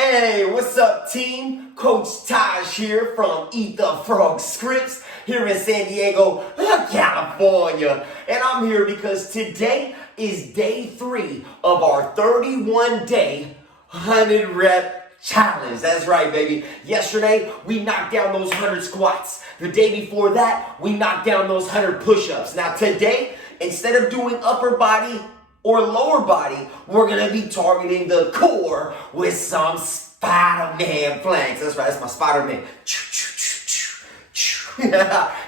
Hey, what's up, team? Coach Taj here from Eat The Frog Scripps here in San Diego, California. And I'm here because today is day 3 of our 31-day 100-rep challenge. That's right, baby. Yesterday, we knocked down those 100 squats. The day before that, we knocked down those 100 push-ups. Now today, instead of doing upper body or lower body, we're gonna be targeting the core with some Spider-Man planks. That's right, that's my Spider-Man. It's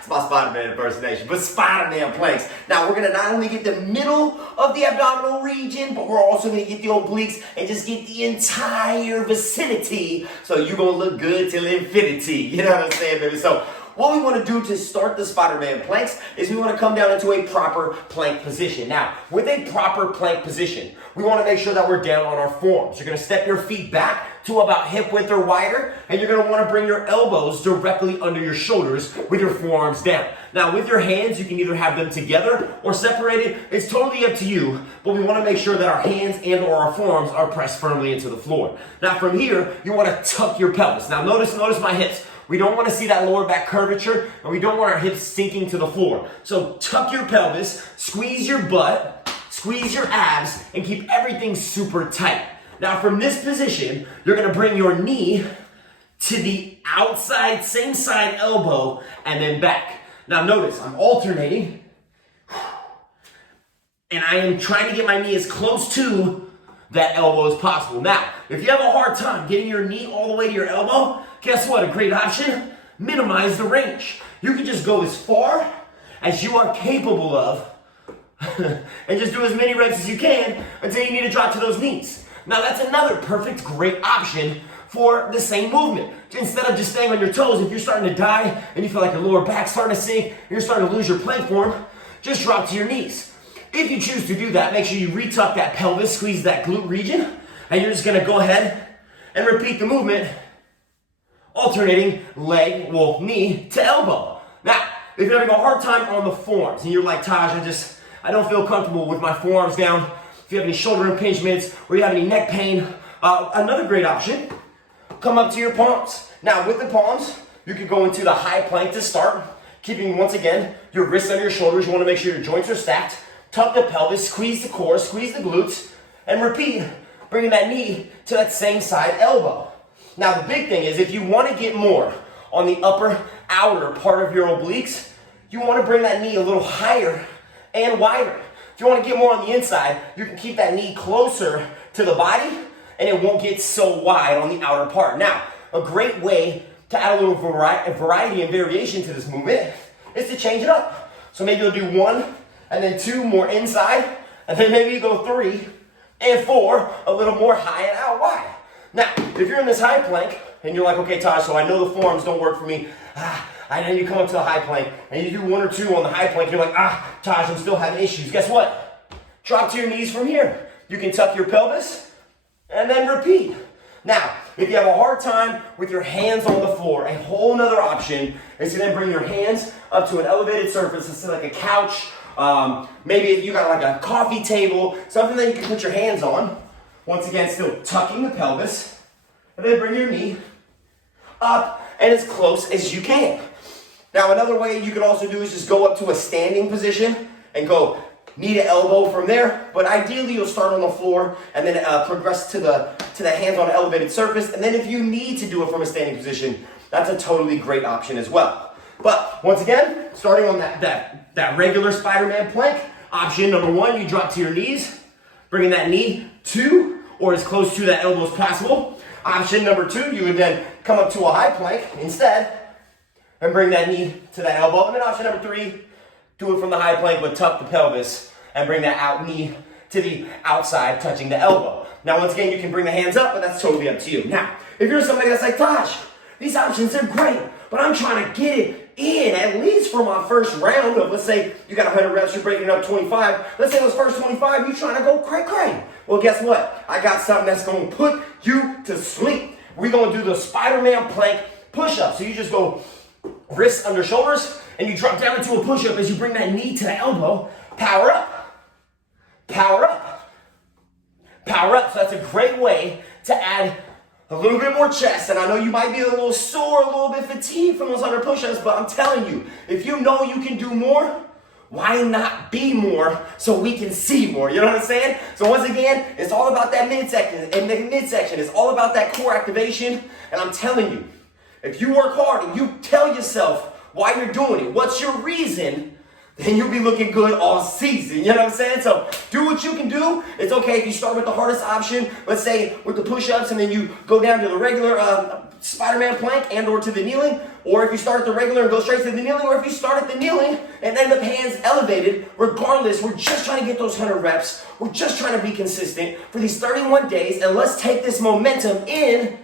my Spider-Man impersonation, but Spider-Man planks. Now we're gonna not only get the middle of the abdominal region, but we're also gonna get the obliques and just get the entire vicinity. So you're gonna look good till infinity. You know what I'm saying, baby? So what we want to do to start the Spider-Man planks is we want to come down into a proper plank position. Now, with a proper plank position, we want to make sure that we're down on our forearms. You're going to step your feet back to about hip width or wider, and you're going to want to bring your elbows directly under your shoulders with your forearms down. Now, with your hands, you can either have them together or separated. It's totally up to you, but we want to make sure that our hands and or our forearms are pressed firmly into the floor. Now, from here, you want to tuck your pelvis. Now, notice my hips. We don't want to see that lower back curvature, and we don't want our hips sinking to the floor. So tuck your pelvis, squeeze your butt, squeeze your abs, and keep everything super tight. Now from this position, you're going to bring your knee to the outside, same side elbow, and then back. Now notice, I'm alternating, and I am trying to get my knee as close to that elbow as possible. Now, if you have a hard time getting your knee all the way to your elbow, guess what? A great option? Minimize the range. You can just go as far as you are capable of and just do as many reps as you can until you need to drop to those knees. Now that's another perfect, great option for the same movement. Instead of just staying on your toes, if you're starting to die and you feel like your lower back's starting to sink and you're starting to lose your plank form, just drop to your knees. If you choose to do that, make sure you retuck that pelvis, squeeze that glute region, and you're just gonna go ahead and repeat the movement, alternating knee to elbow. Now, if you're having a hard time on the forearms and you're like, Taj, I don't feel comfortable with my forearms down. If you have any shoulder impingements or you have any neck pain, another great option, come up to your palms. Now, with the palms, you can go into the high plank to start, keeping, once again, your wrists under your shoulders. You wanna make sure your joints are stacked. Tuck the pelvis, squeeze the core, squeeze the glutes, and repeat, bringing that knee to that same side elbow. Now the big thing is if you want to get more on the upper outer part of your obliques, you want to bring that knee a little higher and wider. If you want to get more on the inside, you can keep that knee closer to the body and it won't get so wide on the outer part. Now, a great way to add a little variety and variation to this movement is to change it up. So maybe you'll do 1 and then 2 more inside, and then maybe you go 3 and 4, a little more high and out wide. Now, if you're in this high plank, and you're like, okay, Taj, so I know the forearms don't work for me. I know you come up to the high plank, and you do 1 or 2 on the high plank, you're like, Taj, I'm still having issues. Guess what? Drop to your knees from here. You can tuck your pelvis, and then repeat. Now, if you have a hard time with your hands on the floor, a whole nother option is to then bring your hands up to an elevated surface, let's say like a couch. Maybe if you got like a coffee table, something that you can put your hands on. Once again, still tucking the pelvis, and then bring your knee up and as close as you can. Now, another way you can also do is just go up to a standing position and go knee to elbow from there. But ideally, you'll start on the floor and then progress to the hands on an elevated surface. And then if you need to do it from a standing position, that's a totally great option as well. But once again, starting on that regular Spider-Man plank, option number 1, you drop to your knees, bringing that knee to or as close to that elbow as possible. Option number 2, you would then come up to a high plank instead and bring that knee to that elbow. And then option number 3, do it from the high plank but tuck the pelvis and bring that out knee to the outside, touching the elbow. Now, once again, you can bring the hands up, but that's totally up to you. Now, if you're somebody that's like, Taj, these options are great, but I'm trying to get it in at least for my first round of, let's say you got 100 reps, you're breaking it up 25. Let's say those first 25, you're trying to go cray. Well, guess what? I got something that's going to put you to sleep. We're going to do the Spider-Man plank push-up. So you just go wrists under shoulders and you drop down into a push-up as you bring that knee to the elbow. Power up. Power up. Power up. So that's a great way to add a little bit more chest, and I know you might be a little sore, a little bit fatigued from those 100 push-ups, but I'm telling you, if you know you can do more, why not be more so we can see more? You know what I'm saying? So once again, it's all about that midsection. It's all about that core activation, and I'm telling you, if you work hard and you tell yourself why you're doing it, what's your reason, then you'll be looking good all season. You know what I'm saying? So do what you can do. It's okay if you start with the hardest option, let's say with the push-ups, and then you go down to the regular Spider-Man plank and or to the kneeling, or if you start at the regular and go straight to the kneeling, or if you start at the kneeling and end up hands elevated. Regardless, we're just trying to get those 100 reps. We're just trying to be consistent for these 31 days, and let's take this momentum in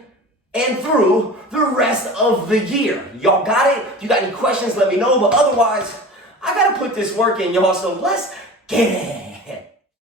and through the rest of the year. Y'all got it? If you got any questions, let me know, but otherwise, I gotta put this work in, y'all, so let's get it.